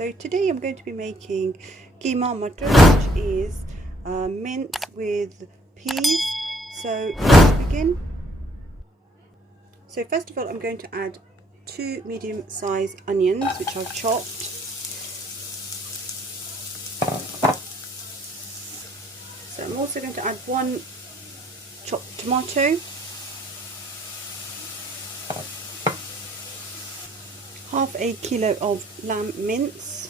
So today I'm going to be making Keema matar, which is mince with peas. So let's begin. So first of all, I'm going to add 2 medium-sized onions, which I've chopped. So I'm also going to add 1 chopped tomato, half a kilo of lamb mince,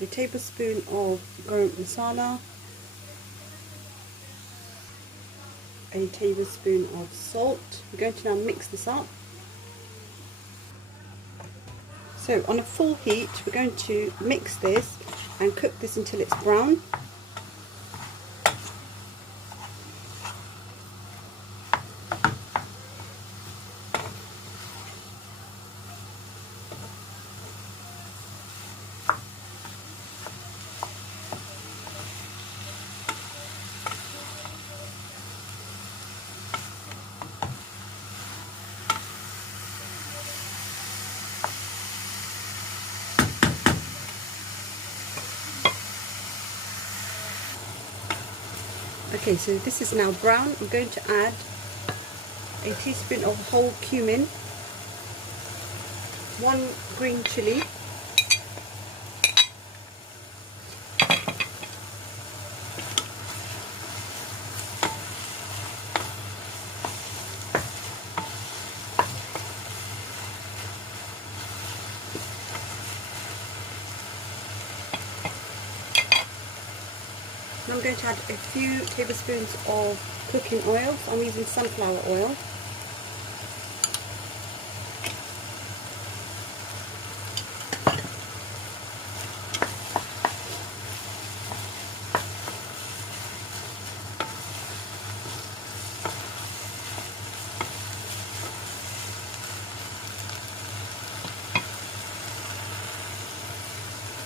a tablespoon of garam masala, a tablespoon of salt. We're going to now mix this up. So on a full heat, we're going to mix this and cook this until it's brown. Okay, so this is now brown. I'm going to add a teaspoon of whole cumin, 1 green chilli, and I'm going to add a few tablespoons of cooking oil. So I'm using sunflower oil.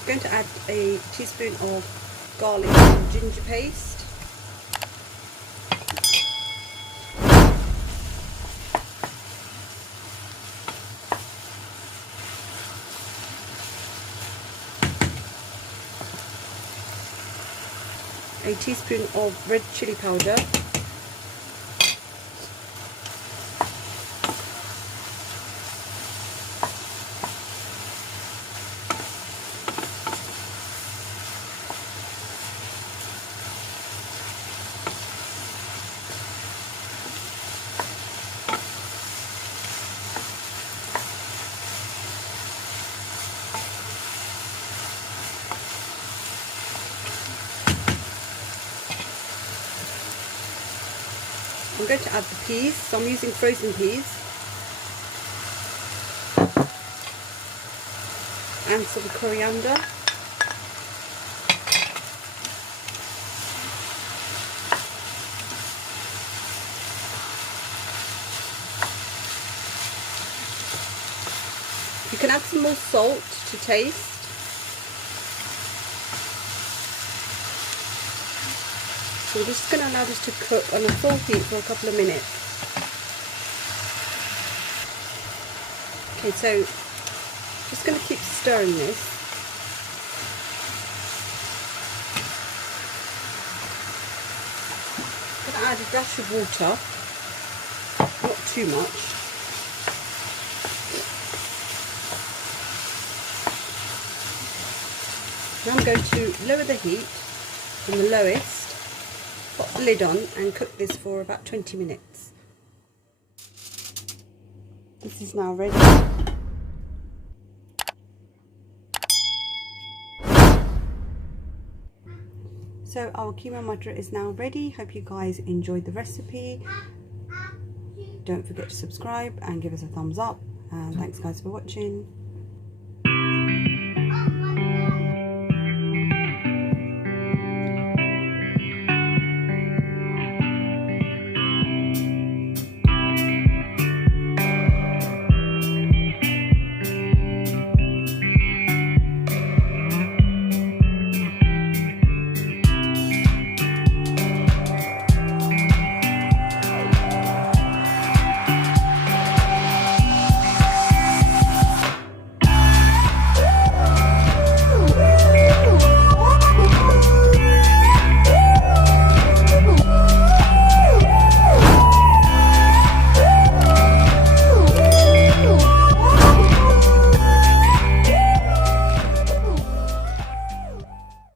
I'm going to add a teaspoon of garlic and ginger paste. A teaspoon of red chilli powder. I'm going to add the peas, so I'm using frozen peas, and some coriander, you can add some more salt to taste. So we're just going to allow this to cook on a full heat for a couple of minutes. Okay, so just going to keep stirring this. I'm going to add a dash of water, not too much. Now I'm going to lower the heat from the lowest, put the lid on and cook this for about 20 minutes. This is now ready. So our keema matar is now ready. Hope you guys enjoyed the recipe. Don't forget to subscribe and give us a thumbs up. And thanks guys for watching.